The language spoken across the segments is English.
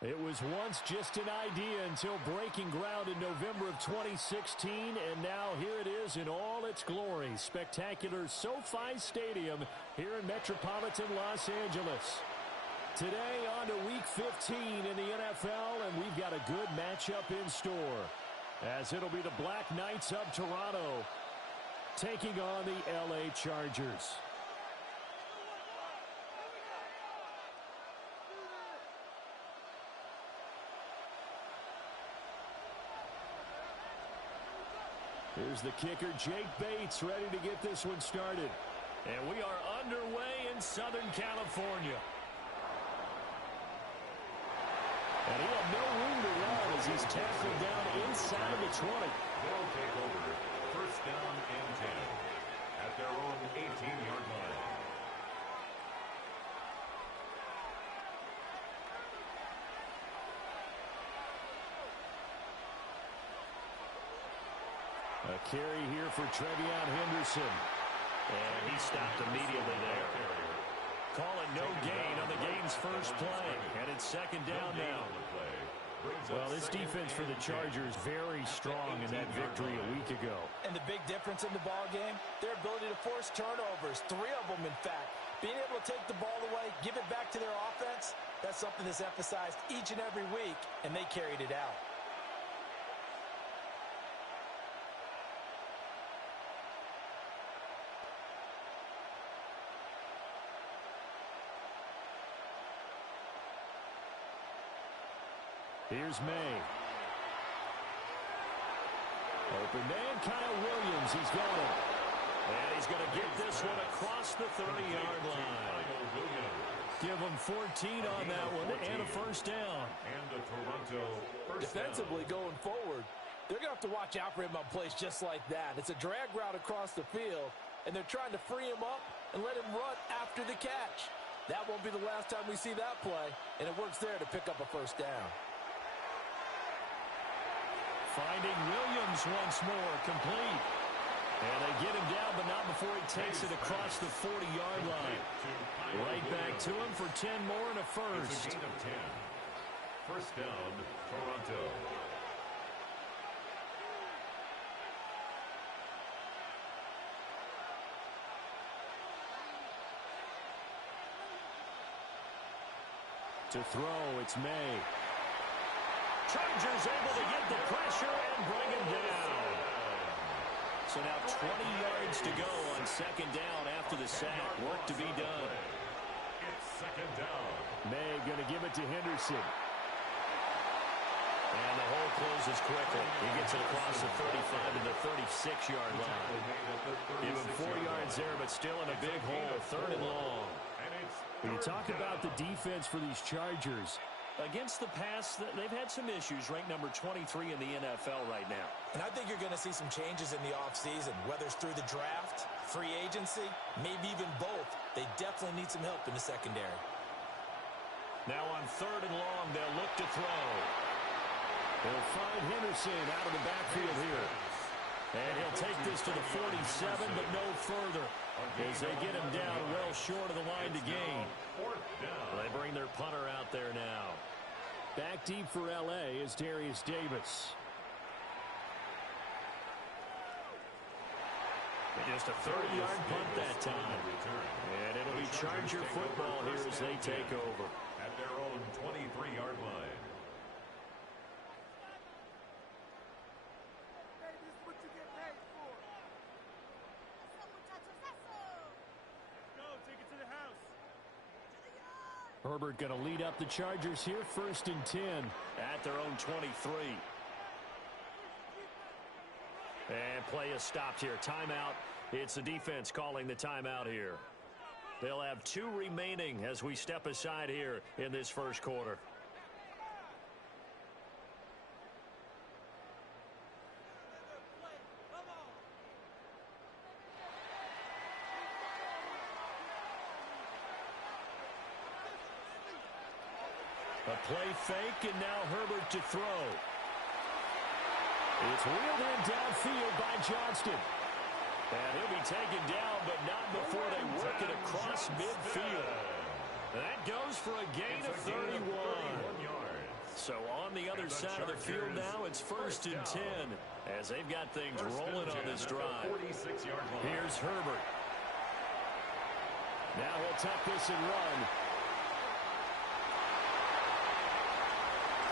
It was once just an idea until breaking ground in November of 2016, and now here it is in all its glory. Spectacular SoFi Stadium here in metropolitan Los Angeles. Today on to Week 15 in the NFL, and we've got a good matchup in store, as it'll be the Black Knights of Toronto taking on the LA Chargers. Here's the kicker, Jake Bates, ready to get this one started. And we are underway in Southern California. And he'll have no room to run as he's tackled down inside the 20. They'll take over first down and 10 at their own 18-yard line. A carry here for Trevion Henderson. And he stopped immediately there. Calling no gain on the game's first play. And it's second down now. Well, this defense for the Chargers very strong in that victory a week ago. And the big difference in the ball game, their ability to force turnovers, 3 of them in fact. Being able to take the ball away, give it back to their offense, that's something that's emphasized each and every week, and they carried it out. Here's May. Open man, Kyle Williams. He's got it. And he's going to get this one across the 30-yard line. Give him 14 on that one and a first down. And the Toronto first Defensively down. going forward, they're going to have to watch out for him on plays just like that. It's a drag route across the field, and they're trying to free him up and let him run after the catch. That won't be the last time we see that play, and it works there to pick up a first down. Finding Williams once more, complete. And they get him down, but not before he takes it across the 40-yard line. Right back to him for 10 more and a first. It's a gain of 10. First down, Toronto. To throw, it's May. Chargers able to get the pressure and bring him down. So now 20 yards to go on second down after the sack. Work to be done. It's second down. May going to give it to Henderson. And the hole closes quickly. He gets it across the 35 to the 36-yard line. Give him 4 yards there, but still in a big hole. Third and long. When you talk about the defense for these Chargers, against the pass, they've had some issues, ranked number 23 in the NFL right now. And I think you're going to see some changes in the offseason, whether it's through the draft, free agency, maybe even both. They definitely need some help in the secondary. Now on third and long, they'll look to throw. They'll find Henderson out of the backfield here. And he'll take this to the 47, but no further, as they get him down well short of the line to gain. They bring their punter out there now. Back deep for L.A. is Darius Davis. Just a 30-yard punt that time. And it'll be Charger football here as they take over. At their own 23-yard line. Herbert going to lead up the Chargers here, 1st and 10 at their own 23. And play is stopped here. Timeout. It's the defense calling the timeout here. They'll have 2 remaining as we step aside here in this first quarter. A play fake, and now Herbert to throw. It's wheeled in downfield by Johnston. And he'll be taken down, but not before they work it across midfield. That goes for a gain of 31. So on the other side of the field now, it's 1st and 10 as they've got things rolling on this drive. Here's Herbert. Now he'll tuck this and run.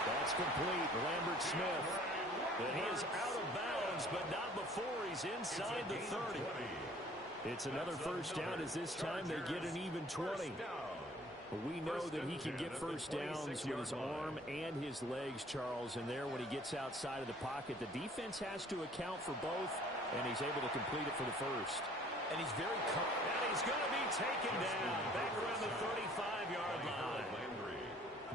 That's complete. Lambert Smith. And he is out of bounds, but not before he's inside the 30. It's another first down as this time they get an even 20. But we know that he can get first downs with his arm and his legs, Charles, and there when he gets outside of the pocket, the defense has to account for both, and he's able to complete it for the first. And he's very and he's going to be taken down back around the 35-yard line.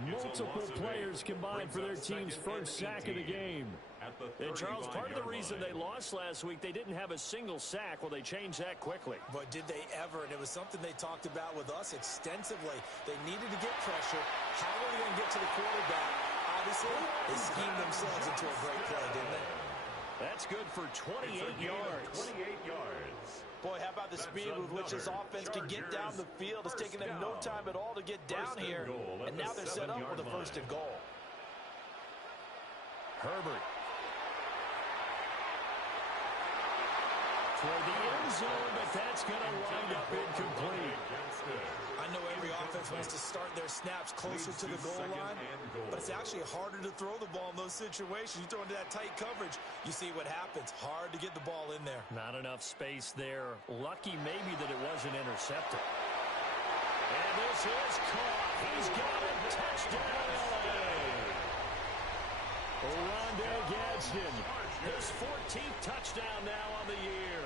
Multiple players combined for their team's first sack of the game. And, Charles, part of the reason they lost last week, they didn't have a single sack. Well, they changed that quickly. But did they ever? And it was something they talked about with us extensively. They needed to get pressure. How were they going to get to the quarterback? Obviously, they schemed themselves into a great play, didn't they? That's good for 28 yards. 28 yards. Boy, how about the speed with which this offense can get down the field? It's taken them no time at all to get down here. And now they're set up with a 1st and goal. Herbert. Toward the end zone, but that's going to wind up incomplete. I know every offense wants to start their snaps closer to the goal line, but it's actually harder to throw the ball in those situations. You throw into that tight coverage, you see what happens. Hard to get the ball in there. Not enough space there. Lucky maybe that it wasn't intercepted. And this is caught. He's got it. Touchdown, LA. Oronde Gadsden. His 14th touchdown now on the year.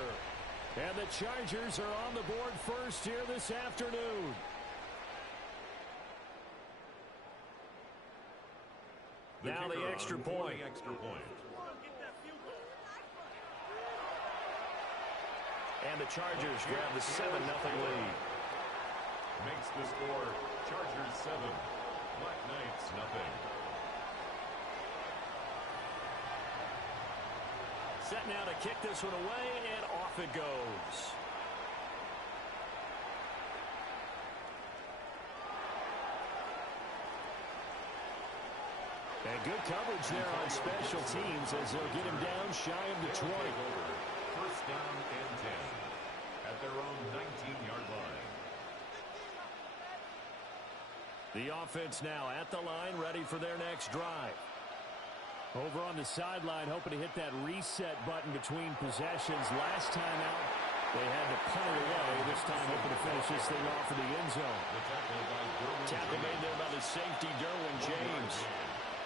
And the Chargers are on the board first here this afternoon. Now the extra point. And the Chargers grab the 7-0 lead. Makes the score Chargers 7, Black Knights nothing. Set now to kick this one away, and off it goes. And good coverage there on special teams as they'll get him down shy of the 20. 1st down and 10 at their own 19-yard line. The offense now at the line, ready for their next drive. Over on the sideline, hoping to hit that reset button between possessions. Last time out, they had to punt it away. This time, hoping to finish this thing off for the end zone. Tackle made there by the safety, Derwin James.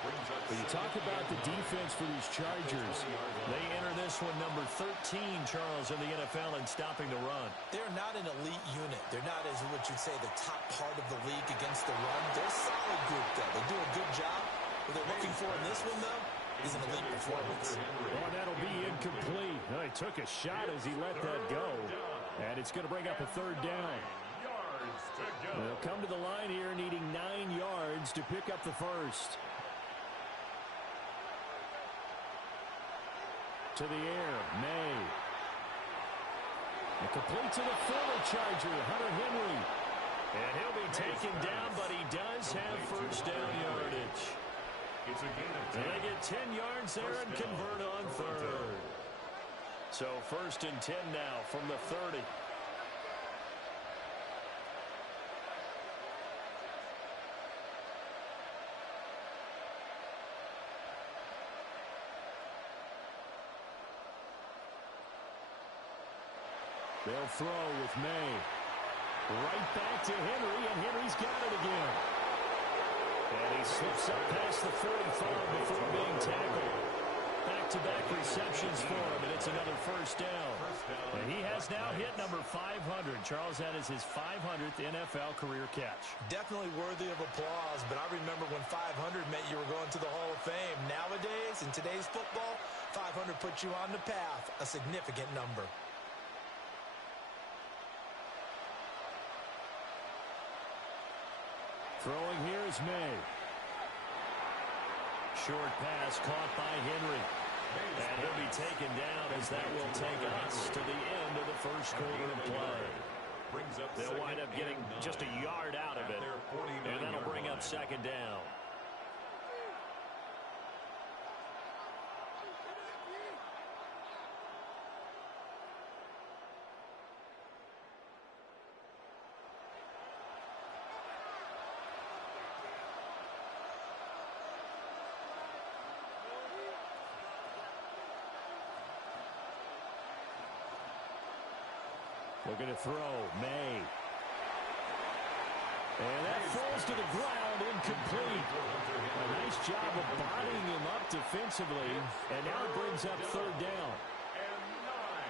But you talk about the defense for these Chargers. They enter this one number 13, Charles, in the NFL in stopping the run. They're not an elite unit. They're not, as what you'd say, the top part of the league against the run. They're a solid group, though. They do a good job. What they're looking for in this one, though, is an elite performance. Oh, that'll be incomplete. Oh, he took a shot as he let that go. And it's going to bring up a 3rd down. They'll come to the line here needing 9 yards to pick up the first. To the air, May. And complete to the former Charger, Hunter Henry. And he'll be taken down, but he does have first down yardage. It's a gain of 10. And they get 10 yards there and convert on 3rd. So 1st and 10 now from the 30. They'll throw with May. Right back to Henry, and Henry's got it again. And he slips up past the 45 before being tackled. Back-to-back receptions for him, and it's another first down. And he has now hit number 500. Charles, that is his 500th NFL career catch. Definitely worthy of applause, but I remember when 500 meant you were going to the Hall of Fame. Nowadays, in today's football, 500 puts you on the path, a significant number. Throwing here is May. Short pass caught by Henry. And he'll be taken down as that will take us to the end of the first quarter of play. They'll wind up getting just a yard out of it. And that'll bring up 2nd down. Looking to throw. May. And that falls to the ground, incomplete. A nice job of bodying him up defensively, and now it brings up third down.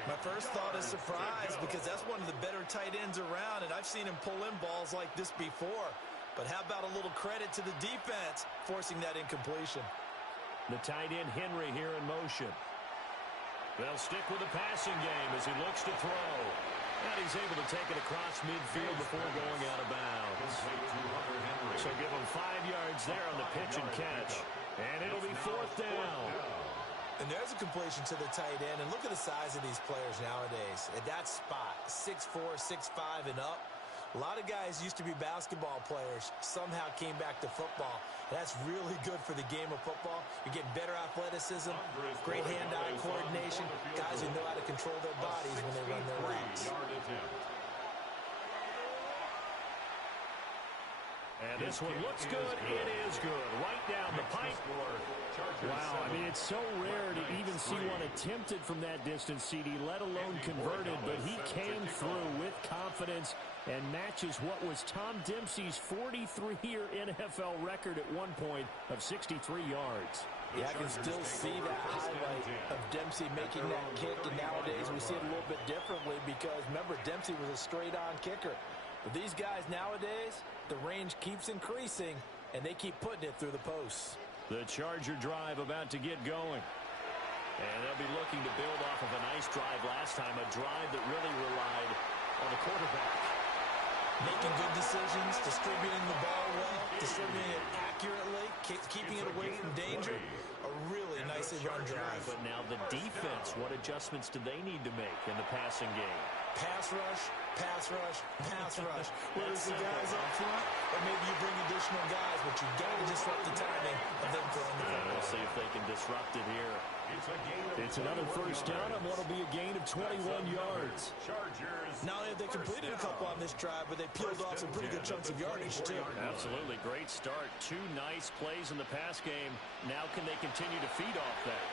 My first thought is surprise because that's one of the better tight ends around, and I've seen him pull in balls like this before. But how about a little credit to the defense forcing that incompletion? The tight end Henry here in motion. They'll stick with the passing game as he looks to throw. And he's able to take it across midfield before going out of bounds. So give him 5 yards there on the pitch and catch. And it'll be fourth down. And there's a completion to the tight end. And look at the size of these players nowadays. At that spot, 6'4", 6'5", and up. A lot of guys used to be basketball players, somehow came back to football. That's really good for the game of football. You're getting better athleticism, great hand-eye coordination, guys who know how to control their bodies when they run their routes. And this one looks good. It is good. Right down the pipe. Wow, I mean, it's so rare to even see one attempted from that distance, CD, let alone converted, but he came through with confidence and matches what was Tom Dempsey's 43-year NFL record at one point of 63 yards. Yeah, I can still see that highlight of Dempsey making that kick, and nowadays we see it a little bit differently because, remember, Dempsey was a straight-on kicker. But these guys nowadays, the range keeps increasing, and they keep putting it through the posts. The Charger drive about to get going. And they'll be looking to build off of a nice drive last time, a drive that really relied on the quarterback. Making good decisions, distributing the ball well, distributing it accurately, keeping it away from danger. A really nicely run drive. But now the defense, what adjustments do they need to make in the passing game? Pass rush, pass rush, pass rush. Whether it's the guys up front, or maybe you bring additional guys, but you got to disrupt the timing of them throwing the football. We'll see if they can disrupt it here. It's another first down on what will be a gain of 21 yards. Not only have they completed a couple on this drive, but they peeled off some pretty good chunks of yardage, too. Absolutely. Great start. 2 nice plays in the pass game. Now can they continue to feed off that?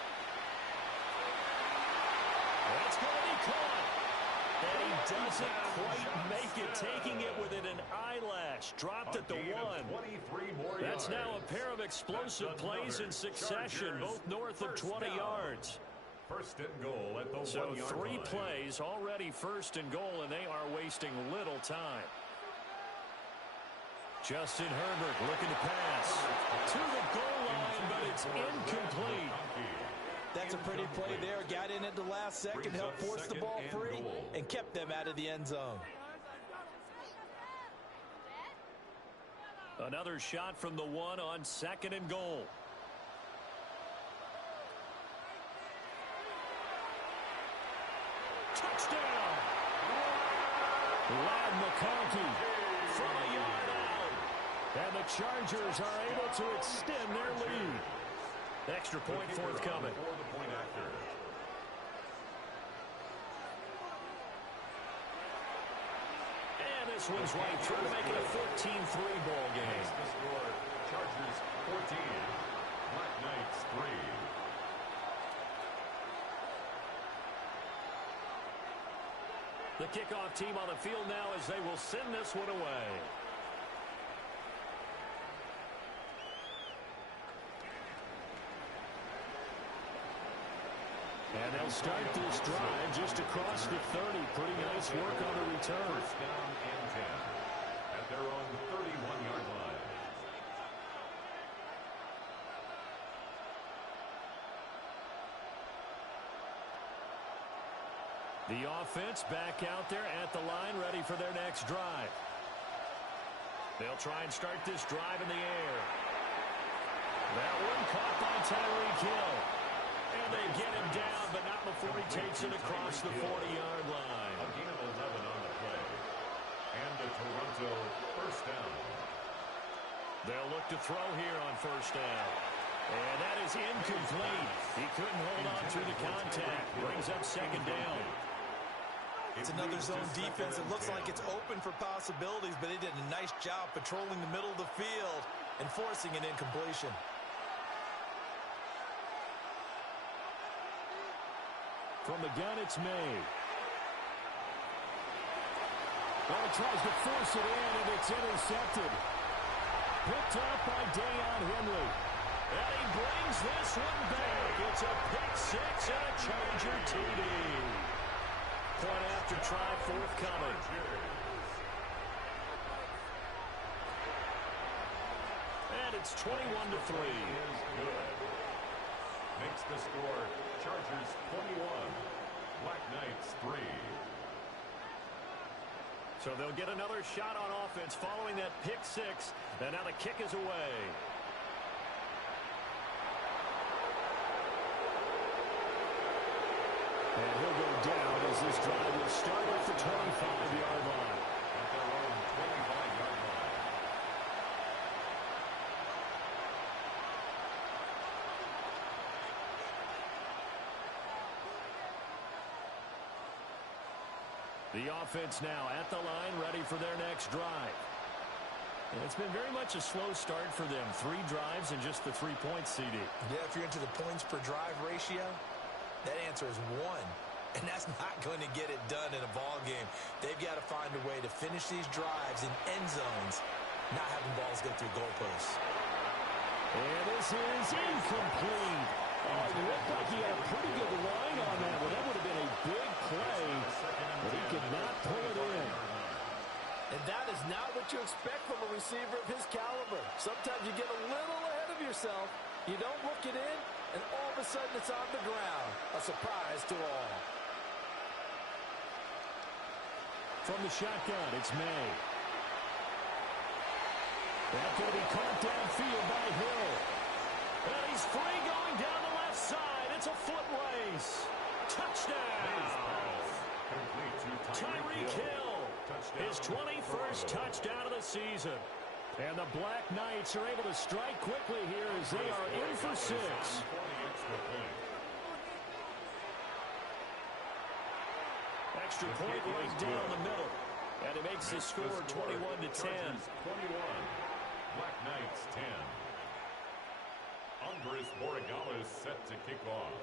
That's going to be caught. And he doesn't quite make it, taking it within an eyelash. Dropped at the 1. That's now a pair of explosive plays in succession, both north of 20 yards. First and goal at the 1 yard So 3 line. plays already first and goal, and they are wasting little time. Justin Herbert looking to pass to the goal line, but it's incomplete. That's a pretty play there. Got in at the last second, helped force the ball free, and kept them out of the end zone. Another shot from the 1 on 2nd and goal. Touchdown! Ladd McConkey from a yard out. And the Chargers are able to extend their lead. Extra point forthcoming. And this one's right through to make it a 14-3 ball game. Chargers 14, Black Knights 3. The kickoff team on the field now as they will send this one away. And they'll start this drive just across the 30. Pretty nice work on the return. First down and 10 at their own 31-yard line. The offense back out there at the line, ready for their next drive. They'll try and start this drive in the air. That one caught by Tyreek Hill. And they get him down, but not before he takes it across the 40-yard line. A gain of 11 on the play. And a Toronto first down. They'll look to throw here on first down. And that is incomplete. He couldn't hold on through the contact. Brings up 2nd down. It's another zone defense. It looks like it's open for possibilities, but they did a nice job patrolling the middle of the field and forcing an incompletion. From the gun, it's May. Well, he tries to force it in, and it's intercepted. Picked up by Deion Henry. And he brings this one back. It's a pick six and a Charger TD. Point after try forthcoming. And it's 21-3. Makes the score Chargers 21, Black Knights 3. So they'll get another shot on offense following that pick six. And now the kick is away. And he'll go down as this drive will start at the 25-yard line. At their own 25-yard line. The offense now at the line, ready for their next drive. And it's been very much a slow start for them. 3 drives and just the 3 points, CD. Yeah, if you're into the points per drive ratio, that answer is 1. And that's not going to get it done in a ball game. They've got to find a way to finish these drives in end zones, not having balls go through goalposts. And this is incomplete. Oh, it looked like he had a pretty good line on that one. That would have been a big play, but he could not pull it in. And that is not what you expect from a receiver of his caliber. Sometimes you get a little ahead of yourself. You don't look it in, and all of a sudden it's on the ground. A surprise to all. From the shotgun, it's May. That's going to be caught downfield by Hill. And he's free going down the left side. It's a foot race. Touchdown. Tyreek Hill. His 21st touchdown of the season. And the Black Knights are able to strike quickly here as they are in for 6. Extra point right down the middle. And it makes the score 21-10. 21. Black Knights 10. Andres Borregales set to kick off.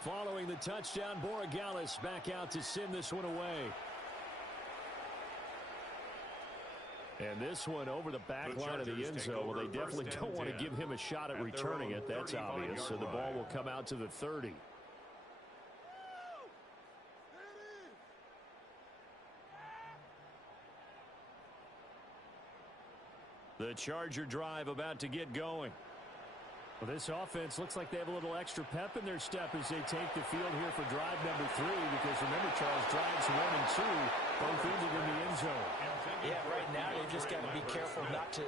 Following the touchdown, Borregales back out to send this one away. And this one over the back line of the end zone. Well, they definitely don't want to give him a shot at returning it. That's obvious. So the ball will come out to the 30. The Charger drive about to get going. Well, this offense looks like they have a little extra pep in their step as they take the field here for drive number 3. Because remember, Charles, drives 1 and 2 both ended in the end zone. Yeah, right now they've just got to be careful not to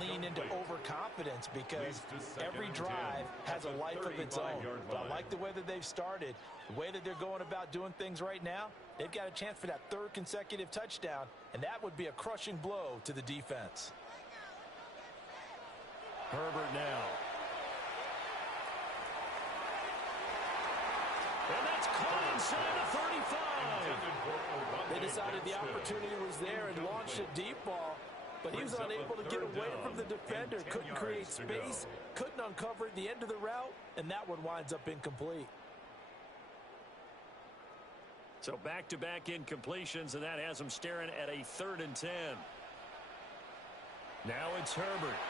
lean into overconfidence because every drive has a life of its own. But I like the way that they've started, the way that they're going about doing things right now. They've got a chance for that 3rd consecutive touchdown, and that would be a crushing blow to the defense. Herbert now. And that's caught inside the 35. They decided the opportunity was there and launched a deep ball, but he was unable to get away from the defender, couldn't create space, couldn't uncover the end of the route, and that one winds up incomplete. So back-to-back incompletions, and that has them staring at a 3rd and 10. Now it's Herbert.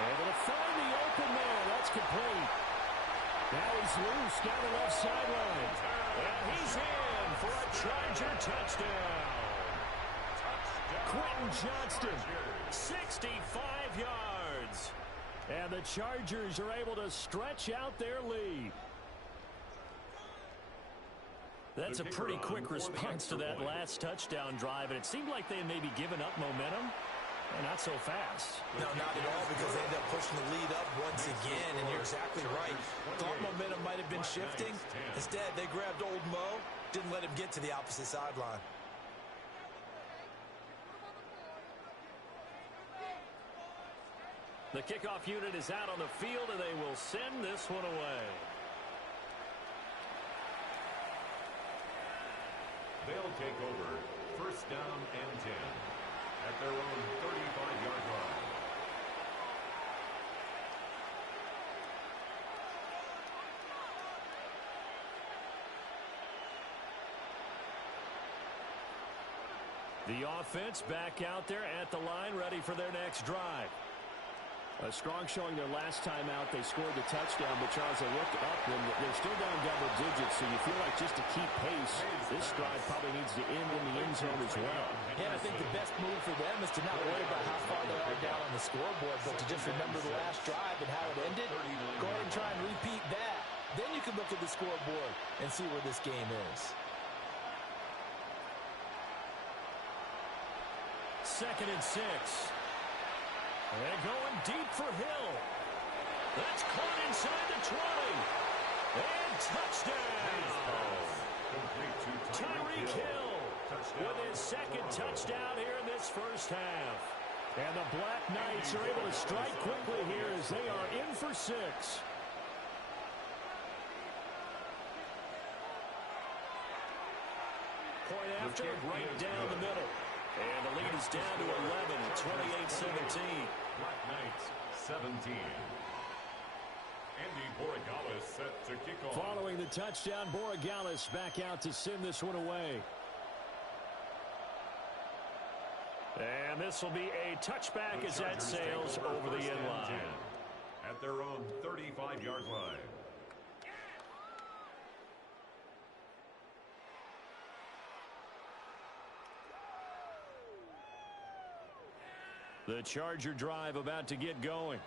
Able to find the open man. That's complete. Now he's loose down the left sideline. And he's in for a Charger touchdown. Quentin Johnston. 65 yards. And the Chargers are able to stretch out their lead. That's a pretty quick response to that last touchdown drive. And it seemed like they had maybe given up momentum. Not so fast. No, not at all, because they ended up pushing the lead up once again, and you're exactly right. Thought momentum might have been shifting. Instead, they grabbed old Mo, didn't let him get to the opposite sideline. The kickoff unit is out on the field, and they will send this one away. They'll take over 1st down and 10. At their own 35-yard line. The offense back out there at the line, ready for their next drive. A strong showing their last time out. They scored the touchdown, but Charles, they look up and they're still down double digits, so you feel like just to keep pace, this drive probably needs to end in the end zone as well. Yeah, I think the best move for them is to not worry about how far they are down on the scoreboard, but to just remember the last drive and how it ended. Go ahead and try and repeat that. Then you can look at the scoreboard and see where this game is. 2nd and 6. They're going deep for Hill. That's caught inside the 20. And touchdown. Tyreek Hill with his 2nd touchdown here in this first half. And the Black Knights are able to strike quickly here as they are in for 6. Point after, right down the middle. And the lead is down to 11 at 28-17. Black Knights 17. Andy Borregales set to kick off. Following the touchdown, Borregales back out to send this one away. And this will be a touchback as that sails over the end line. At their own 35-yard line. The Charger drive about to get going.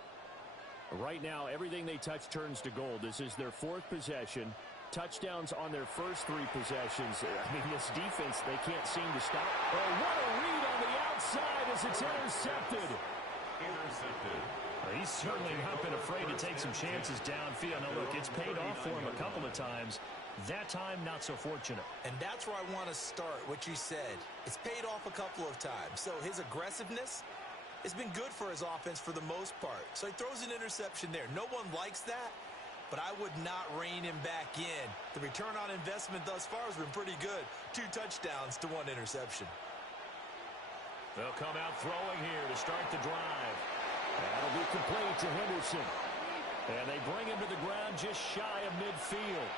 Right now, everything they touch turns to gold. This is their 4th possession. Touchdowns on their first 3 possessions. I mean, this defense, they can't seem to stop. Oh, what a read on the outside as it's intercepted. He's certainly not been afraid to take some chances downfield. Now, look, it's paid off for him a couple of times. That time, not so fortunate. And that's where I want to start, what you said. It's paid off a couple of times. So his aggressiveness, it's been good for his offense for the most part. So he throws an interception there. No one likes that, but I would not rein him back in. The return on investment thus far has been pretty good. 2 touchdowns to 1 interception. They'll come out throwing here to start the drive. That'll be complete to Henderson. And they bring him to the ground just shy of midfield.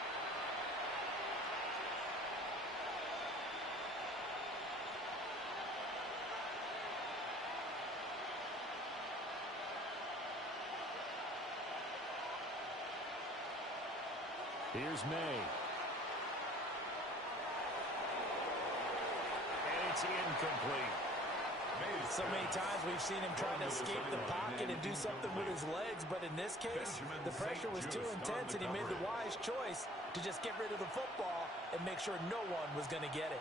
Here's May. And it's incomplete. So many times we've seen him trying to escape the pocket and do something with his legs, but in this case, the pressure was too intense and he made the wise choice to just get rid of the football and make sure no one was going to get it.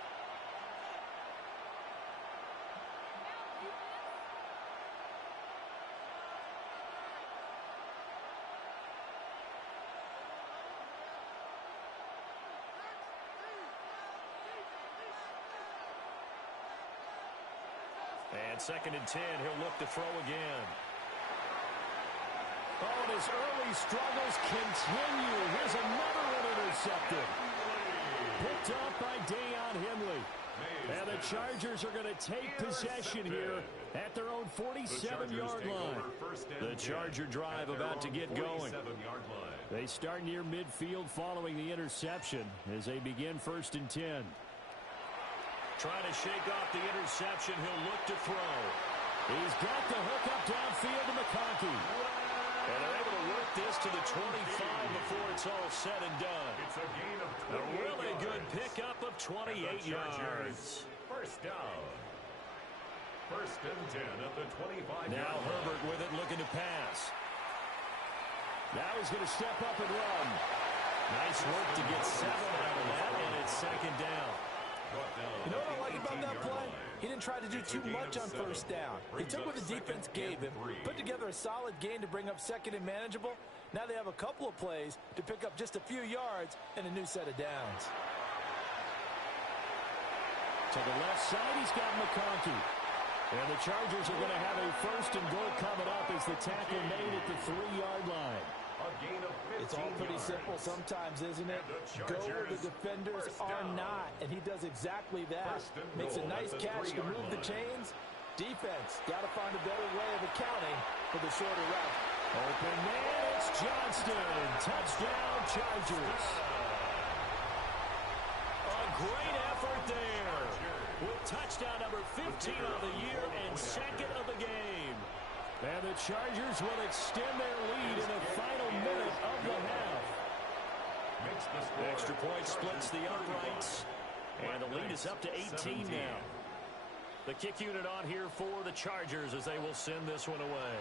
And 2nd and 10, he'll look to throw again. Oh, and his early struggles continue. Here's another one intercepted. Picked up by Deion Henley. And the Chargers are going to take possession here at their own 47-yard line. The Charger drive about to get going. They start near midfield following the interception as they begin 1st and 10. Trying to shake off the interception. He'll look to throw. He's got the hook up downfield to McConkey. And they're able to work this to the 25 before it's all said and done. It's a gain of 28 A really yards. good pickup of 28 yards. First down. 1st and 10 at the 25-yard line. Now Herbert with it, looking to pass. Now he's going to step up and run. Nice work to get 7 out of that, and it's 2nd down. You know what I like about that play? He didn't try to do too much on 1st down. He took what the defense gave him, put together a solid gain to bring up 2nd and manageable. Now they have a couple of plays to pick up just a few yards and a new set of downs. To the left side, he's got McConkey. And the Chargers are going to have a 1st and goal coming up as the tackle made at the 3-yard line. It's all pretty simple sometimes, isn't it? Go where the defenders are not, and he does exactly that. Makes a nice catch to move the chains. Defense, got to find a better way of accounting for the shorter route. Open man, it's Johnston. Touchdown, Chargers. A great effort there. with touchdown number 15 of the year and second of the game. And the Chargers will extend their lead in the final minute of the half. The extra point splits the uprights, and the lead is up to 18 now. The kick unit on here for the Chargers as they will send this one away.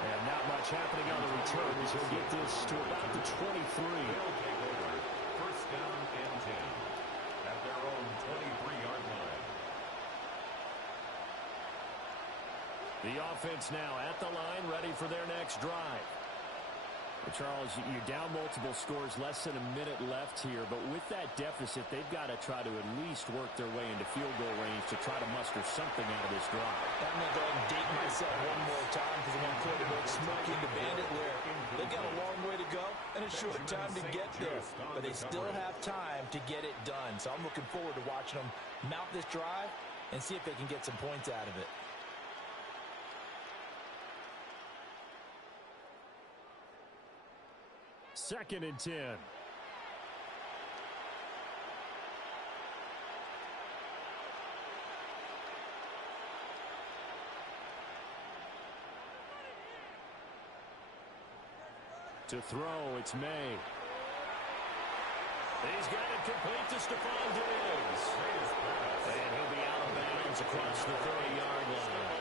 And not much happening on the return as he'll get this to about the 23. They'll take over. First down and 10 at their own 23-yard line. The offense now at the line, ready for their next drive. Well, Charles, you're down multiple scores, less than a minute left here, but with that deficit, they've got to try to at least work their way into field goal range to try to muster something out of this drive. I'm going to go ahead and date myself one more time because I'm on quarterback smoking the bandit lair. They've got a long way to go and a short time to get there, but they still have time to get it done. So I'm looking forward to watching them mount this drive and see if they can get some points out of it. Second and 10. To throw, it's May. He's got it complete to Stephon Diggs. And he'll be out of bounds across the 30-yard line.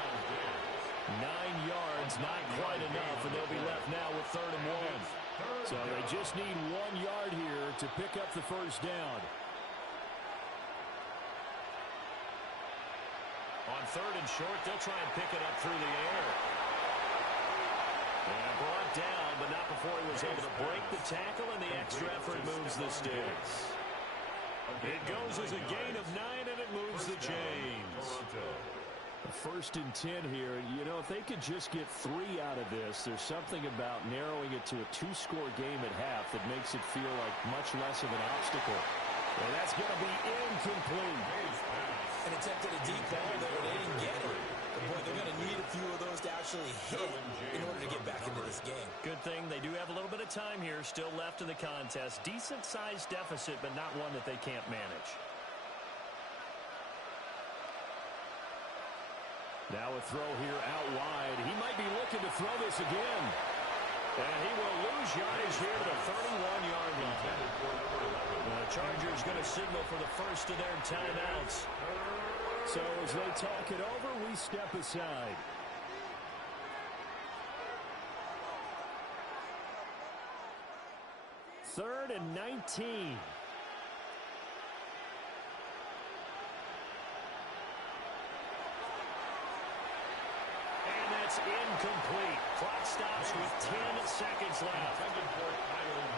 9 yards, not quite enough, and they'll be left now with 3rd and 1. So they just need 1 yard here to pick up the first down. On 3rd and short, they'll try and pick it up through the air. And brought down, but not before he was able to break the tackle, and the extra effort moves the sticks. It goes as a gain of 9, and it moves the chains. 1st and 10 here. You know, if they could just get 3 out of this, there's something about narrowing it to a 2-score game at half that makes it feel like much less of an obstacle. And that's going to be incomplete. And attempted a deep ball there, and they didn't get it. But boy, they're going to need a few of those to actually hit in order to get back into this game. Good thing they do have a little bit of time here still left in the contest. Decent-sized deficit, but not one that they can't manage. Now a throw here out wide. He might be looking to throw this again. And he will lose yardage here to the 31-yard line. The Chargers going to signal for the first of their timeouts. So as they talk it over, we step aside. Third and 19. Incomplete. Clock stops with 10 seconds left.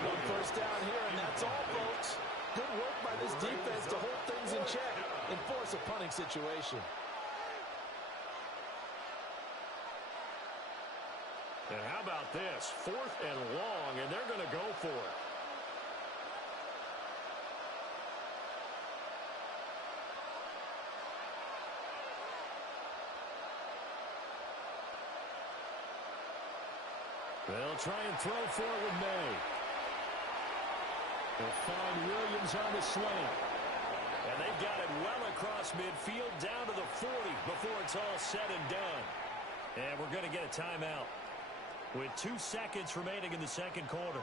1 first down here, and that's all, folks. Good work by this defense to hold things in check and force a punting situation. And how about this? 4th and long, and they're going to go for it. They'll try and throw for it with May. They'll find Williams on the slant. And they've got it well across midfield down to the 40 before it's all said and done. And we're going to get a timeout with 2 seconds remaining in the second quarter.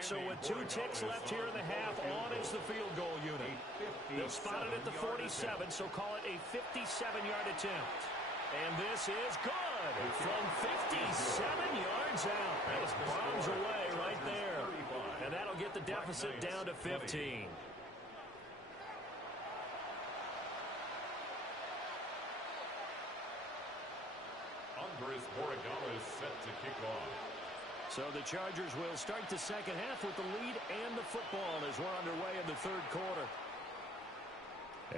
So with 2 ticks left here in the half, on is the field goal unit. They'll spot it at the 47, so call it a 57-yard attempt. And this is good from 57 yards out. That bombs away right there. And that'll get the deficit down to 15. Andres Borregales is set to kick off. So the Chargers will start the second half with the lead and the football as we're underway in the 3rd quarter.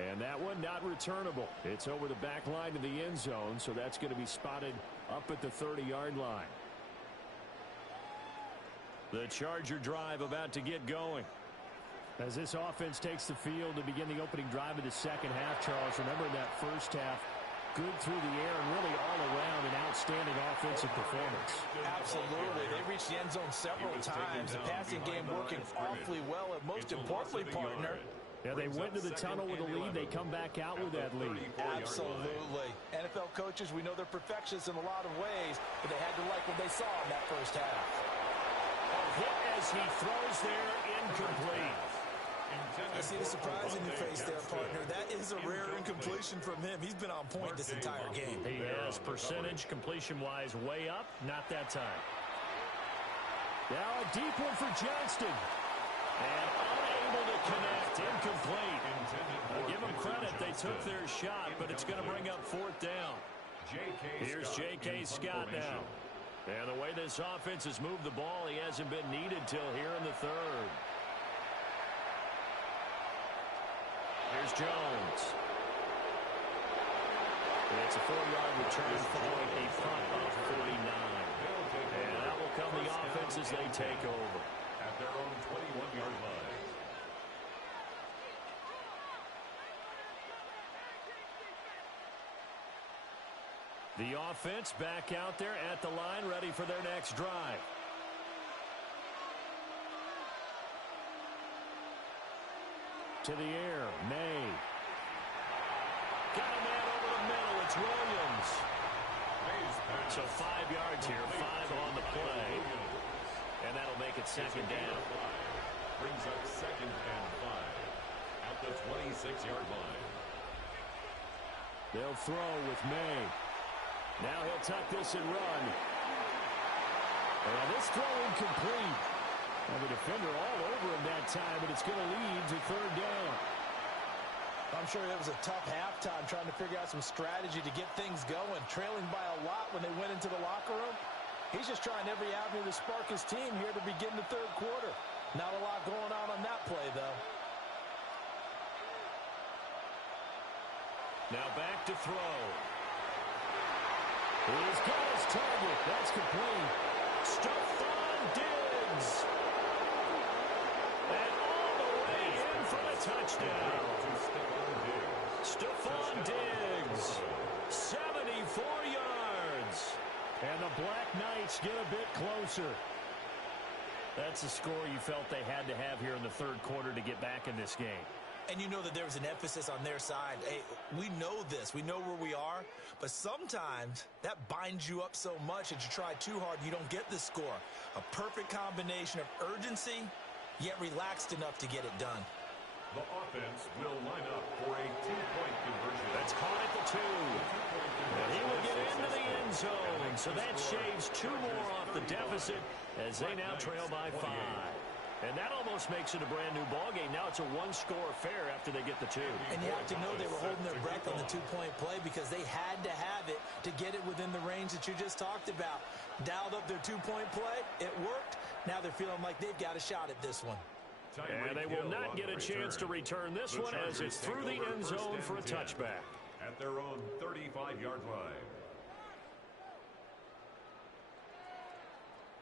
And that one not returnable. It's over the back line to the end zone, so that's going to be spotted up at the 30-yard line. The Charger drive about to get going. As this offense takes the field to begin the opening drive of the second half, Charles, remember that first half, good through the air and really all around an outstanding offensive performance. Absolutely. They reached the end zone several times. The passing game working awfully well, and most importantly, partner, yeah, they went to the tunnel with a lead. They come back out with that lead. Absolutely. NFL coaches, we know they're perfectionists in a lot of ways, but they had to like what they saw in that first half. A hit as he throws there, incomplete. I see the surprise in your face there, partner. That is a rare incompletion from him. He's been on point this entire game. He has percentage completion-wise way up. Not that time. Now a deep one for Johnston. And unable to connect. Incomplete. Give them credit. They took their shot, but it's going to bring up fourth down. Here's J.K. Scott now. And the way this offense has moved the ball, he hasn't been needed till here in the third. Here's Jones. It's a 4-yard return following a punt of 49. And that will come the offense as they take over. At their own 21-yard line. The offense back out there at the line, ready for their next drive. To the air, May. Got a man over the middle. It's Williams. So 5 yards here, 5 on the play. And that'll make it second down. Brings up second and 5 at the 26-yard line. They'll throw with May. Now he'll tuck this and run. And this throw incomplete. And the defender all over him that time, but it's going to lead to third down. I'm sure it was a tough halftime trying to figure out some strategy to get things going. Trailing by a lot when they went into the locker room. He's just trying every avenue to spark his team here to begin the third quarter. Not a lot going on that play, though. Now back to throw. He's got his target. That's complete. Stephon Diggs. And all the way in for the touchdown. Stephon Diggs. 74 yards. And the Black Knights get a bit closer. That's the score you felt they had to have here in the third quarter to get back in this game. And you know that there was an emphasis on their side. Hey, we know this. We know where we are. But sometimes that binds you up so much that you try too hard and you don't get the score. A perfect combination of urgency, yet relaxed enough to get it done. The offense will line up for a two-point conversion. That's caught at the 2. And he will get into the end zone. So that shaves 2 more off the deficit as they now trail by 5. And that almost makes it a brand-new ballgame. Now it's a one-score affair after they get the 2. And you have to know they were holding their breath on the two-point play because they had to have it to get it within the range that you just talked about. Dialed up their two-point play. It worked. Now they're feeling like they've got a shot at this one. And they will not get a chance to return this one as it's through the end zone for a touchback. At their own 35-yard line.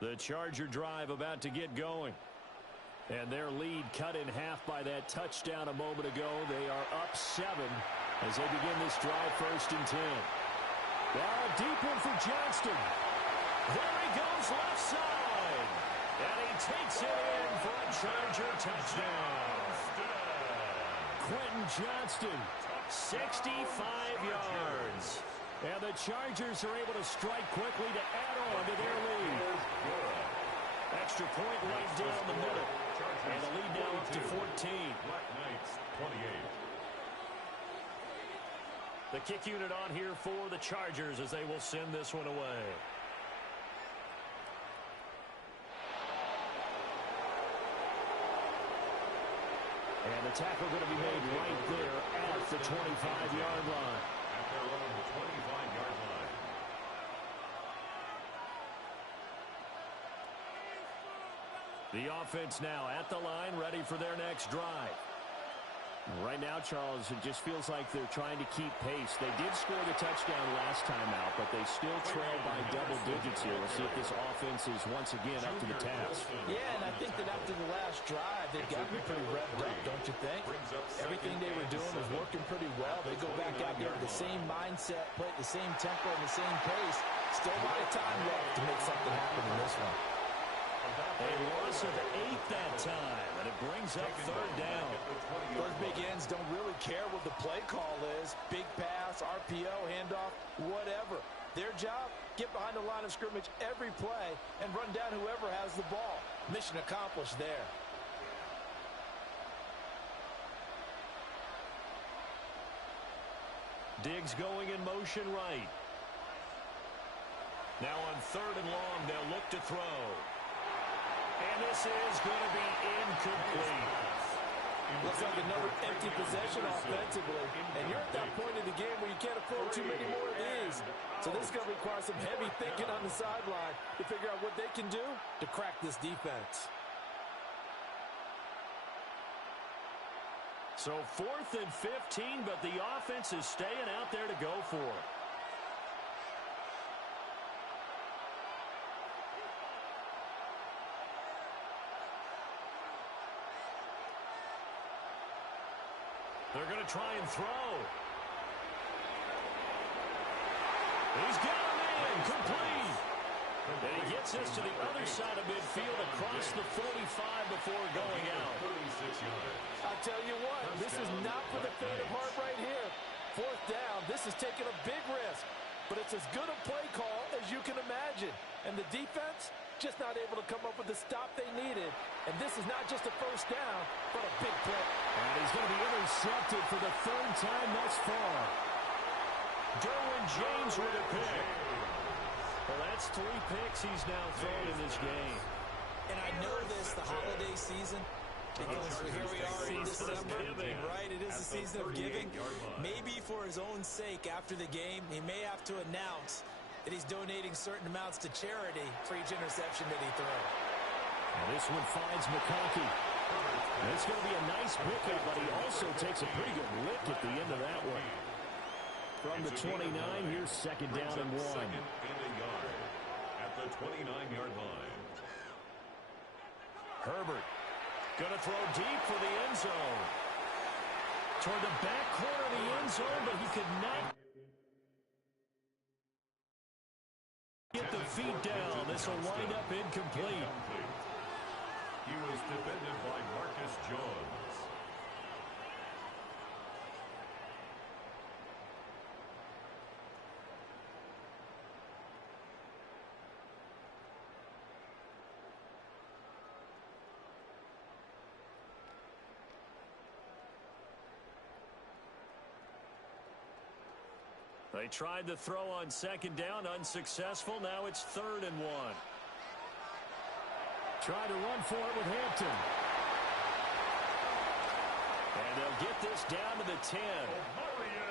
The Charger drive about to get going. And their lead cut in half by that touchdown a moment ago. They are up 7 as they begin this drive, 1st and 10. Now a deep one for Johnston. There he goes left side. And he takes it in for a Charger touchdown. Quentin Johnston, 65 yards. And the Chargers are able to strike quickly to add on to their lead. Extra point right down the middle. And the lead now up to 14. Black Knights, 28. The kick unit on here for the Chargers as they will send this one away. And the tackle going to be made right there at the 25-yard line. At their own 25-yard line. The offense now at the line, ready for their next drive. Right now, Charles, it just feels like they're trying to keep pace. They did score the touchdown last time out, but they still trail by double digits here. We'll see if this offense is once again up to the task. Yeah, and I think that after the last drive, they've got to be pretty revved up, don't you think? Everything they were doing was working pretty well. They go back out there with the same mindset, play at the same tempo and the same pace. Still a lot of time left to make something happen in this one. A loss of 8 that time, and it brings up third down. Those big ends don't really care what the play call is. Big pass, RPO, handoff, whatever. Their job, get behind the line of scrimmage every play and run down whoever has the ball. Mission accomplished there. Diggs going in motion right. Now on third and long, they'll look to throw. And this is going to be incomplete. Looks like another empty possession offensively. And you're at that point in the game where you can't afford too many more of these. So this is going to require some heavy thinking on the sideline to figure out what they can do to crack this defense. So 4th and 15, but the offense is staying out there to go for it. They're going to try and throw. He's got him in, complete. And he gets this to the other side of midfield across the 45 before going out. I'll tell you what, this is not for the faint of heart right here. 4th down, this is taking a big risk. But it's as good a play call as you can imagine. And the defense just not able to come up with the stop they needed. And this is not just a first down, but a big play. And he's going to be intercepted for the 3rd time thus far. Derwin James with a pick. Well, that's 3 picks he's now thrown in this game. And I know this, the holiday season, because here we are in December, right? It is the season of giving. Maybe for his own sake after the game, he may have to announce that he's donating certain amounts to charity for each interception that he throws. Now this one finds McConkey. It's going to be a nice pickup, but he also takes a pretty good lick at the end of that one. From the 29, here's 2nd down and 1. At the 29-yard line. Herbert going to throw deep for the end zone. Toward the back corner of the end zone, but he could not get the feet down. This will wind up incomplete. He was defended by Marcus Jones. They tried to throw on 2nd down, unsuccessful. Now it's 3rd and 1. Try to run for it with Hampton. And they'll get this down to the 10.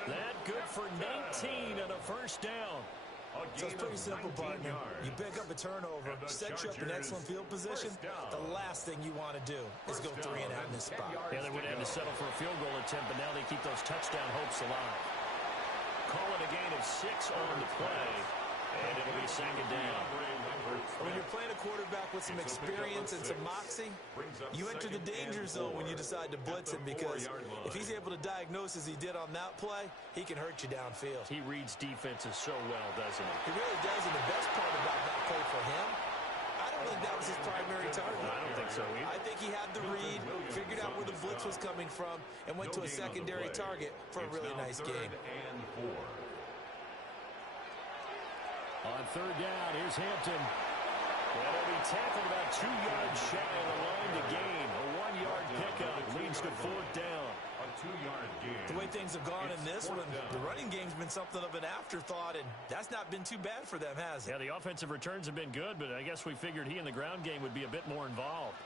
That good for 19 and a first down. So it's pretty simple, partner. You pick up a turnover, set you up in excellent field position. The last thing you want to do is go 3 and out in this spot. Yeah, they would have to settle for a field goal attempt, but now they keep those touchdown hopes alive. Call it a gain of 6 on the play, and it'll be 2nd down. When you're playing a quarterback with some experience and some moxie, you enter the danger zone when you decide to blitz him, because if he's able to diagnose as he did on that play, he can hurt you downfield. He reads defenses so well, doesn't he? He really does, and the best part about that play for him, I don't think that was his primary target. I don't think so either. I think he had the read, figured out where the blitz was coming from, and went to a secondary target for a really nice game. On 3rd down, here's Hampton. Well, he'll be tackled about 2 yards shy of the line to gain. A 1-yard pickup leads to 4th down. A 2-yard gain. The way things have gone in this one, the running game's been something of an afterthought, and that's not been too bad for them, has it? Yeah, the offensive returns have been good, but I guess we figured he in the ground game would be a bit more involved.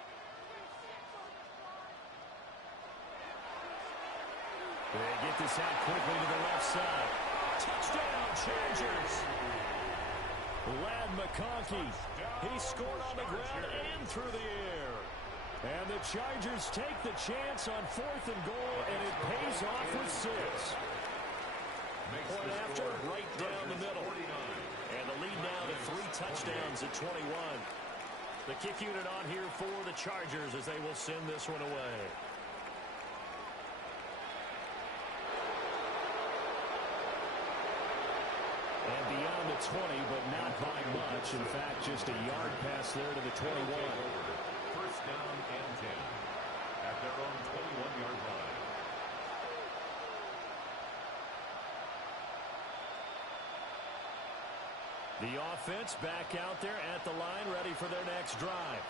They get this out quickly to the left side. Touchdown, Chargers! Ladd McConkey. He scored on the ground and through the air. And the Chargers take the chance on 4th and goal, and it pays off with 6. Point after, right down the middle. And the lead now to 3 touchdowns at 21. The kick unit on here for the Chargers as they will send this one away. And beyond the 20, but not by much. In fact, just a yard pass there to the 21. First down and 10 at their own 21-yard line. The offense back out there at the line, ready for their next drive.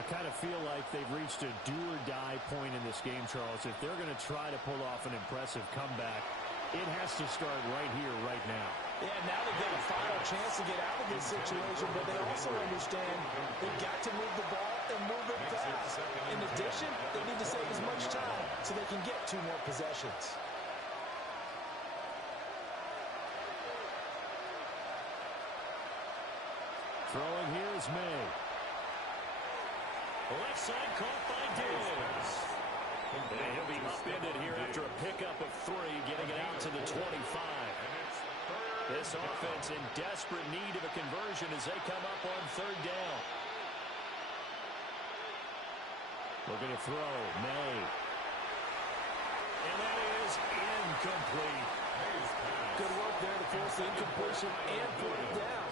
I kind of feel like they've reached a do-or-die point in this game, Charles. If they're going to try to pull off an impressive comeback, it has to start right here, right now. Yeah, now they get a final chance to get out of this situation, but they also understand they've got to move the ball and move it fast. In addition, they need to save as much time so they can get 2 more possessions. Throwing here is May. Left side caught by Diggs. And he'll be upended here after a pickup of 3, getting it out to the 25. This offense in desperate need of a conversion as they come up on 3rd down. Looking to throw, May. And that is incomplete. Good work there to force the incompletion and put it down.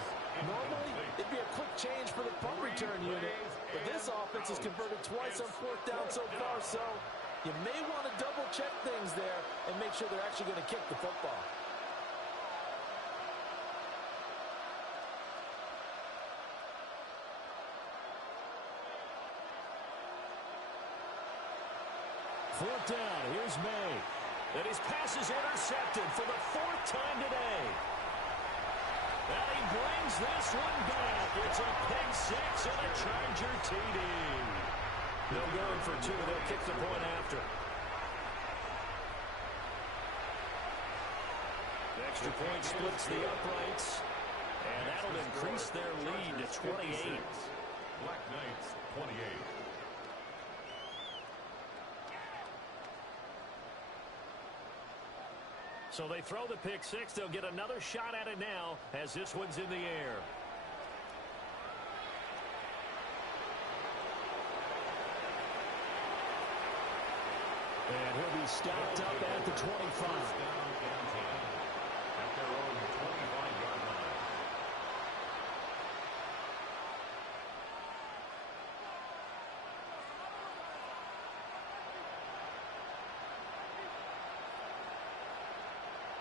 Normally, it'd be a quick change for the punt return unit, but this offense has converted twice on 4th down so far, so you may want to double-check things there and make sure they're actually going to kick the football. Fourth down, here's May. And his pass is intercepted for the 4th time today. And he brings this one back. It's a pick 6 and a Charger TD. They'll go in for 2. They'll kick the point after. The extra point splits the uprights. And that'll increase their lead to 28. Black Knights, 28. So they throw the pick 6. They'll get another shot at it now as this one's in the air. And he'll be stopped up at the 25. First down and 10 at their own 25-yard line.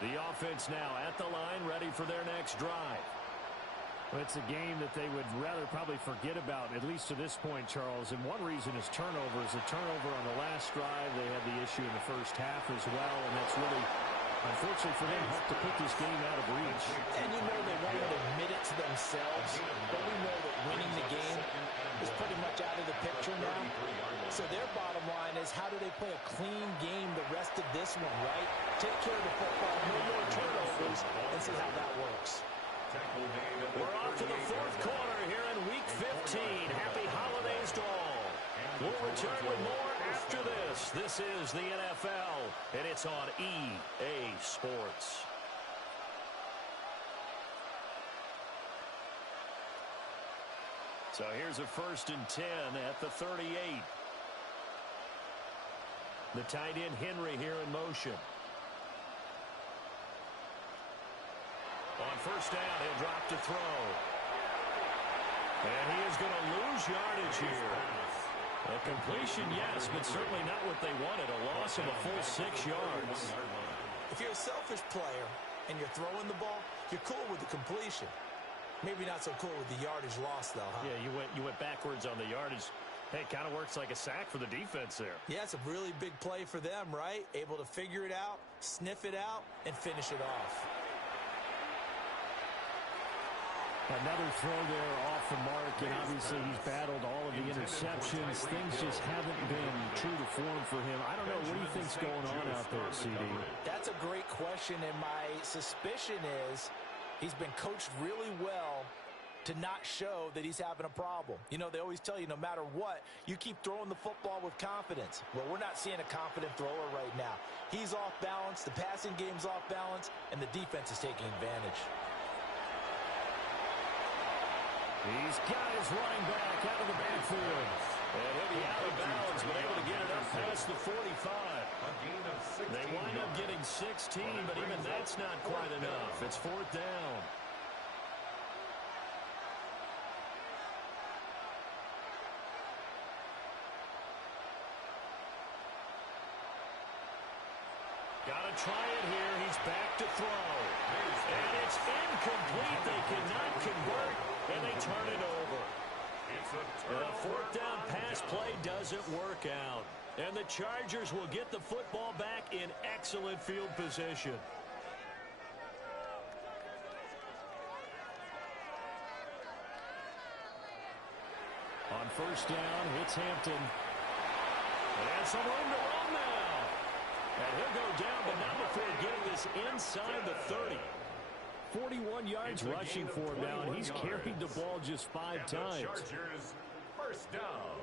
The offense now at the line, ready for their next drive. Well, it's a game that they would rather probably forget about, at least to this point, Charles. And one reason is turnovers. A turnover on the last drive. They had the issue in the first half as well, and that's really, unfortunately for them, helped to put this game out of reach. And you know they won't admit it to themselves, but we know that winning the game is pretty much out of the picture now. So their bottom line is, how do they play a clean game the rest of this one, right? Take care of the football, no more turnovers, and see how that works. We're off to the 4th quarter here in Week 15. Happy holidays to all. We'll return with more after this. This is the NFL, and it's on EA Sports. So here's a 1st and 10 at the 38. The tight end Henry here in motion. On 1st down, he'll drop to throw. And he is going to lose yardage here. A completion, yes, but certainly not what they wanted. A loss of a full 6 yards. If you're a selfish player and you're throwing the ball, you're cool with the completion. Maybe not so cool with the yardage loss, though, huh? Yeah, you went backwards on the yardage. Hey, it kind of works like a sack for the defense there. Yeah, it's a really big play for them, right? Able to figure it out, sniff it out, and finish it off. Another throw there off the mark, and obviously he's battled all of the interceptions. Things just haven't been true to form for him. I don't know, what do you think's going on out there, CD? That's a great question, and my suspicion is he's been coached really well to not show that he's having a problem. You know, they always tell you no matter what, you keep throwing the football with confidence. Well, we're not seeing a confident thrower right now. He's off balance, the passing game's off balance, and the defense is taking advantage. He's got his running back out of the backfield. And he'll be out of bounds, but able to get it up past the 45. A gain of 16 They wind up yards. getting 16, but even that's not quite enough. It's fourth down. Got to try it here. He's back to throw. And it's incomplete. They cannot convert, and they turn it over. The fourth down pass play doesn't work out. And the Chargers will get the football back in excellent field position. On first down, it's Hampton. And some room to run now. And he'll go down, but not before getting this inside the 30. 41 yards rushing for him now, and he's carried the ball just 5 times. Chargers, first down.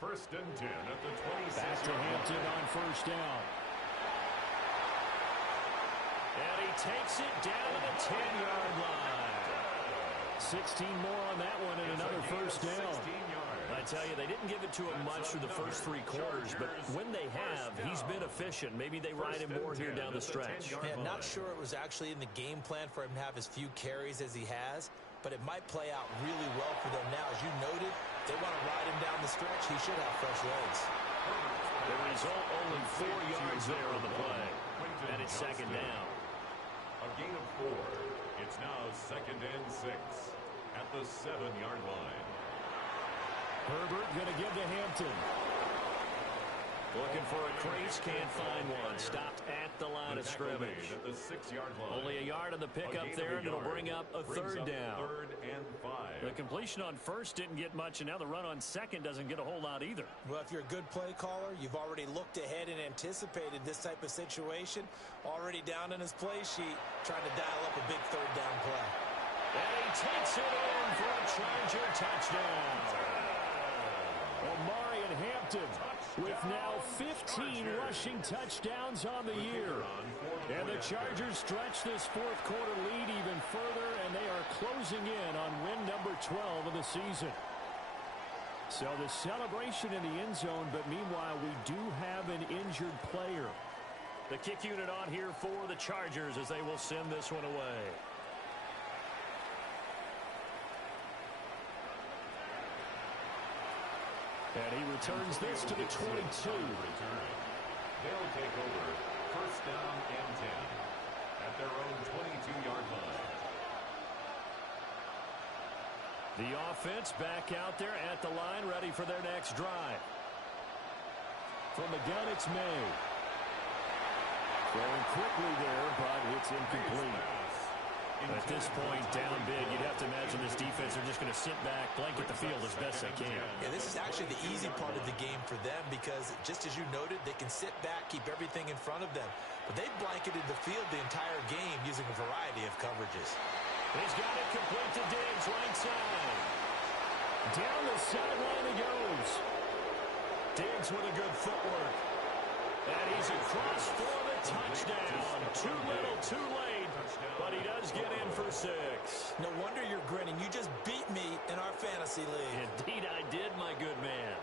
First and 10 at the 26. Back to Hampton on first down. And he takes it down to the 10-yard line. 16 more on that one and another first down. I tell you, they didn't give it to him much through the first 3 quarters, but when they have, he's been efficient. Maybe they ride him more here down the stretch. Yeah, not sure it was actually in the game plan for him to have as few carries as he has, but it might play out really well for them now. As you noted, they want to ride him down the stretch. He should have fresh legs. The result, only 4 yards there on the play. And it's second down. A gain of 4. It's now second and 6 at the 7-yard line. Herbert going to give to Hampton. Looking for a crease, can't find one. Stopped at the line of scrimmage. At the 6-yard line. Only a yard on the pickup there, and it'll bring up a third down. Third and 5. The completion on first didn't get much, and now the run on second doesn't get a whole lot either. Well, if you're a good play caller, you've already looked ahead and anticipated this type of situation. Already down in his play sheet, trying to dial up a big third down play. And he takes it in for a Charger touchdown. Omarion Hampton with now 15 rushing touchdowns on the year. And the Chargers stretch this fourth quarter lead even further, and they are closing in on win number 12 of the season. So the celebration in the end zone, but meanwhile we do have an injured player. The kick unit on here for the Chargers as they will send this one away. And he returns this to the 22. They'll take over first down and 10 at their own 22-yard line. The offense back out there at the line, ready for their next drive. From the gun, it's May. Throwing quickly there, but it's incomplete. At this point, down big, you'd have to imagine this defense are just going to sit back, blanket the field as best they can. Yeah, this is actually the easy part of the game for them because, just as you noted, they can sit back, keep everything in front of them. But they've blanketed the field the entire game using a variety of coverages. He's got it complete to Diggs, right side. Down the sideline he goes. Diggs with a good footwork. And he's across for the touchdown. Too little, too late. But he does get in for 6. No wonder you're grinning. You just beat me in our fantasy league. Indeed I did, my good man.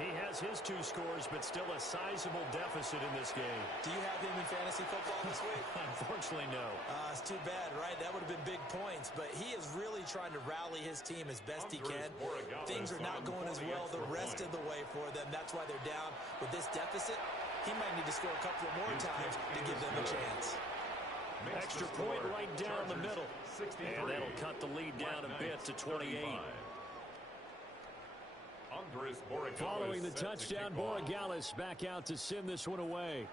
He has his 2 scores, but still a sizable deficit in this game. Do you have him in fantasy football this week? Unfortunately, no. It's too bad, right? That would have been big points. But he is really trying to rally his team as best he can. Things are not going as well the rest of the way for them. That's why they're down with this deficit. He might need to score a couple of more times to give them a chance. Extra point right down the middle. And that'll cut the lead down a bit to 28. Following the touchdown, Borregales back out to send this one away.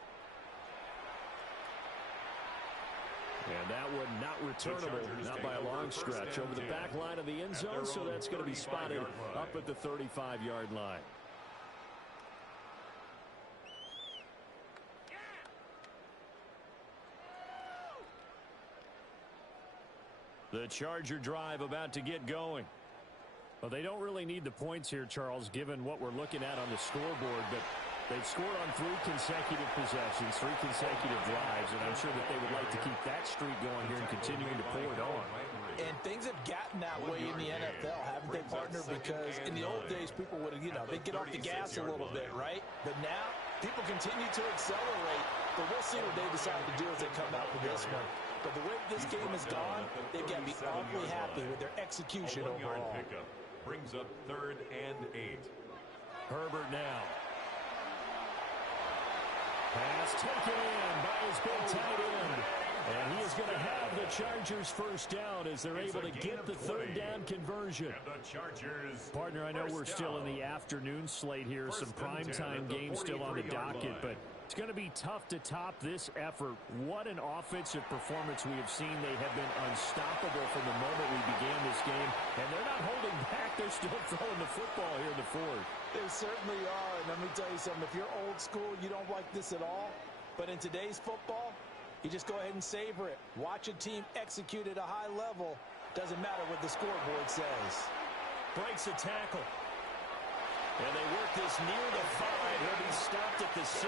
And that one not returnable, not by a long stretch, over the back line of the end zone, so that's going to be spotted up at the 35-yard line. The The Charger drive about to get going. Well, they don't really need the points here, Charles, given what we're looking at on the scoreboard, but they've scored on 3 consecutive possessions, 3 consecutive drives, and I'm sure that they would like to keep that streak going here and continuing to pour it on. And things have gotten that way in the NFL, haven't they, partner? Because in the old days, people would, they'd get off the gas a little bit, right? But now, people continue to accelerate. But we'll see what they decide to do as they come out for this one. But the way this game has gone, they've got to be awfully happy with their execution overall. Brings up 3rd and 8. Herbert now. Pass taken in by his big tight end. And he is going to have the Chargers first down as they're able to get the 3rd down conversion. Partner, I know we're still in the afternoon slate here. Some primetime games still on the docket, but it's going to be tough to top this effort. What an offensive performance we have seen. They have been unstoppable from the moment we began this game, and they're not holding back. They're still throwing the football here in the 4th. They certainly are, and let me tell you something. If you're old school, you don't like this at all. But in today's football, you just go ahead and savor it. Watch a team execute at a high level. Doesn't matter what the scoreboard says. Breaks a tackle. And they work this near the 5. He'll be stopped at the 6.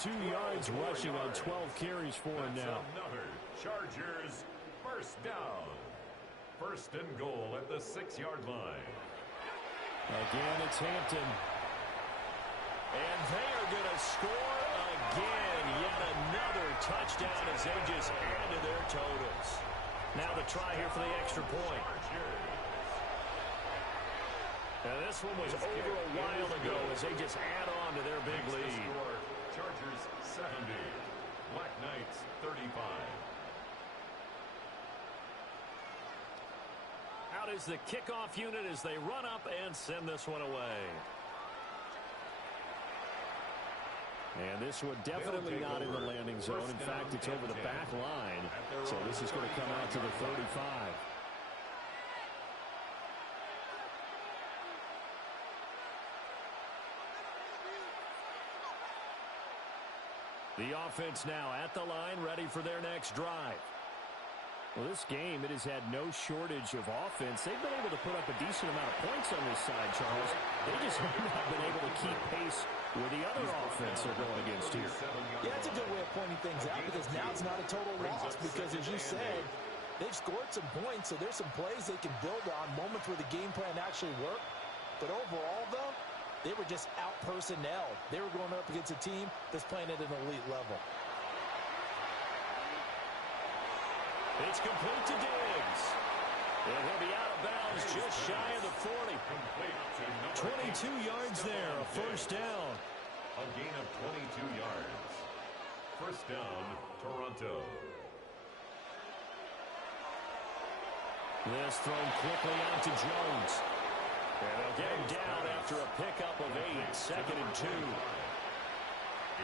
102 yards rushing on 12 carries for him now. Another Chargers first down. 1st and goal at the 6-yard line. Again, it's Hampton. And they are going to score again. Yet another touchdown as they just add to their totals. Now the try here for the extra point. Now this one was over a while ago as they just add on to their big lead. Chargers 70. Black Knights 35. Out is the kickoff unit as they run up and send this one away. And this one definitely not in the landing zone. In fact, it's over the back line. So this is going to come out to the 35. The offense now at the line, ready for their next drive. Well, this game, it has had no shortage of offense. They've been able to put up a decent amount of points on this side, Charles. They just have not been able to keep pace with the other offense they're going against here. Yeah, that's a good way of pointing things out because now it's not a total loss because, as you said, they've scored some points, so there's some plays they can build on, moments where the game plan actually worked. But overall, though, they were just out-personnelled. They were going up against a team that's playing at an elite level. It's complete to Diggs. And he'll be out of bounds just shy of the 40. 22 yards there, a first down. A gain of 22 yards. First down, Toronto. This thrown quickly out to Jones. And they'll get him down after a pickup of 8, 2nd and 2.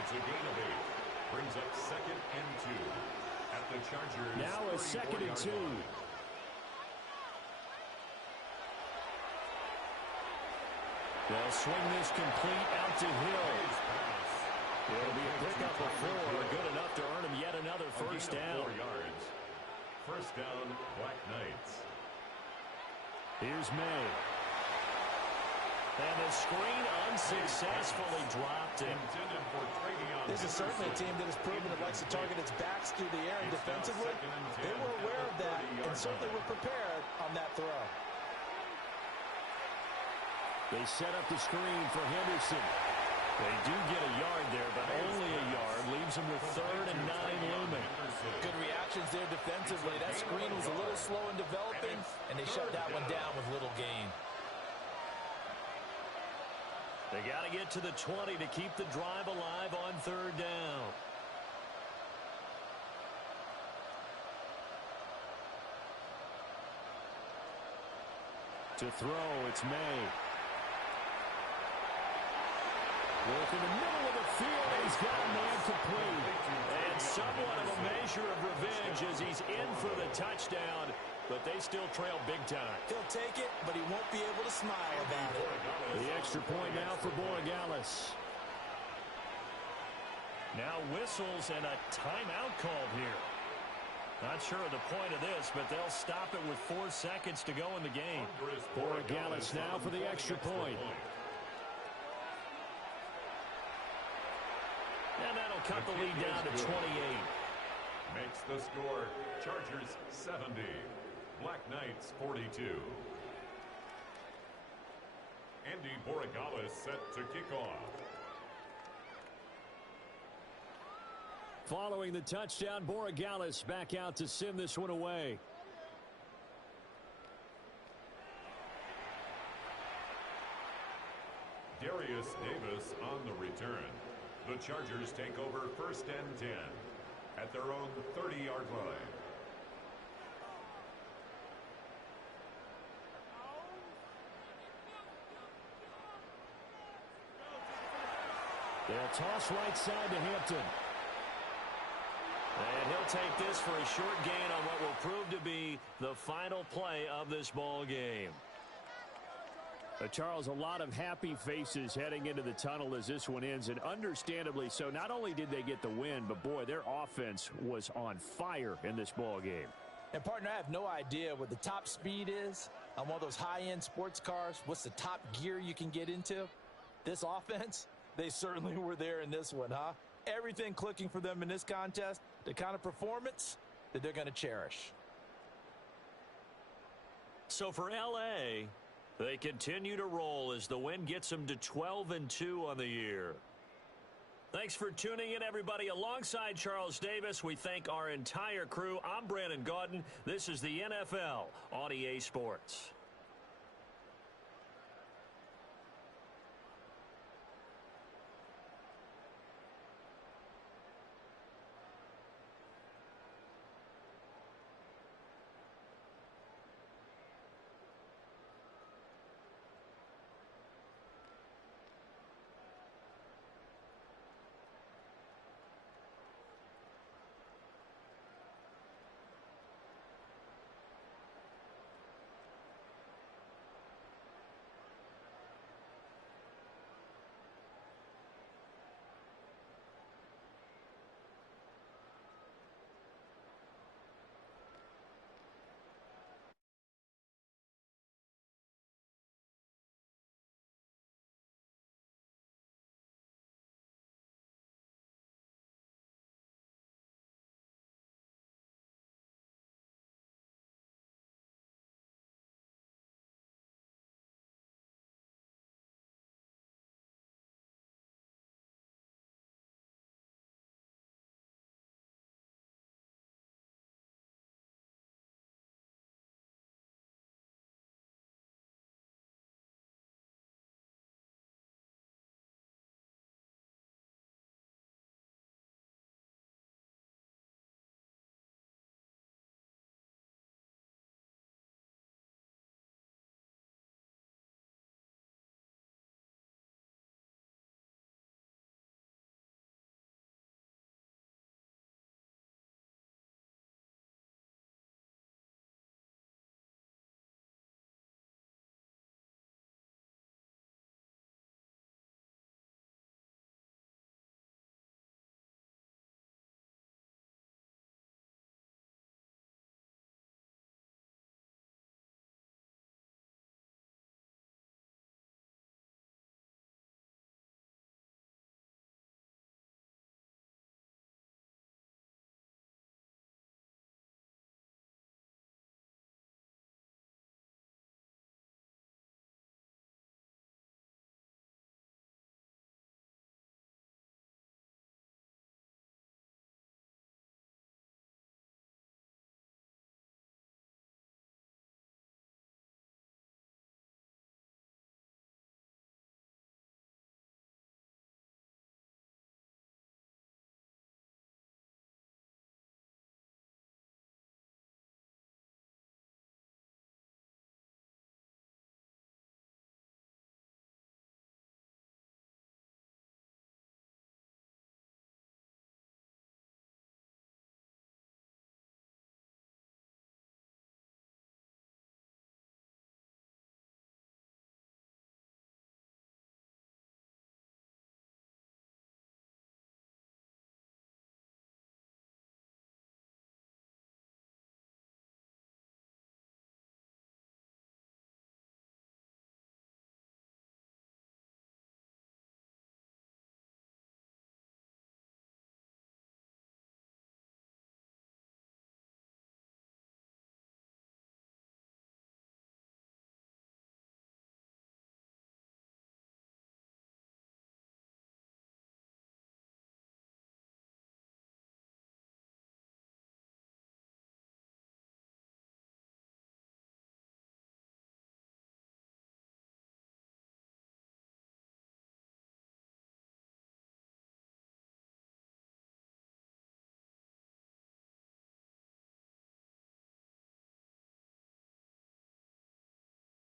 It's a gain of 8. Brings up 2nd and 2. At the Chargers. Now a 2nd and 2. They'll swing this complete out to Hill. It'll be a pickup of 4. Good enough to earn him yet another first down. 4 yards. First down, Black Knights. Here's May. And the screen unsuccessfully dropped him. This is certainly a team that has proven it likes to target its backs through the air and defensively. They were aware of that and certainly were prepared on that throw. They set up the screen for Henderson. They do get a yard there, but only a yard. Leaves them with 3rd and 9 looming. Good reactions there defensively. That screen was a little slow in developing, and they shut that one down with little gain. They got to get to the 20 to keep the drive alive on 3rd down. To throw, it's May. Work in the middle of the field, and he's got a man complete. And somewhat of a measure of revenge as he's in for the touchdown, but they still trail big time. He'll take it, but he won't be able to smile about it. The extra point now for Borregales. Now whistles and a timeout called here. Not sure of the point of this, but they'll stop it with 4 seconds to go in the game. Borregales now for the extra point. And that'll cut the lead down to 28. Makes the score Chargers 70, Black Knights 42. Andy Borregales set to kick off. Following the touchdown, Borregales back out to send this one away. Darius Davis on the return. The Chargers take over 1st and 10 at their own 30-yard line. They'll toss right side to Hampton. And he'll take this for a short gain on what will prove to be the final play of this ball game. Charles, a lot of happy faces heading into the tunnel as this one ends, and understandably so. Not only did they get the win, but boy, their offense was on fire in this ball game. And partner, I have no idea what the top speed is on one of those high-end sports cars. What's the top gear you can get into? This offense, they certainly were there in this one, huh? Everything clicking for them in this contest, the kind of performance that they're going to cherish. So for L.A., they continue to roll as the win gets them to 12-2 on the year. Thanks for tuning in, everybody. Alongside Charles Davis, we thank our entire crew. I'm Brandon Gaudin. This is the NFL on EA Sports.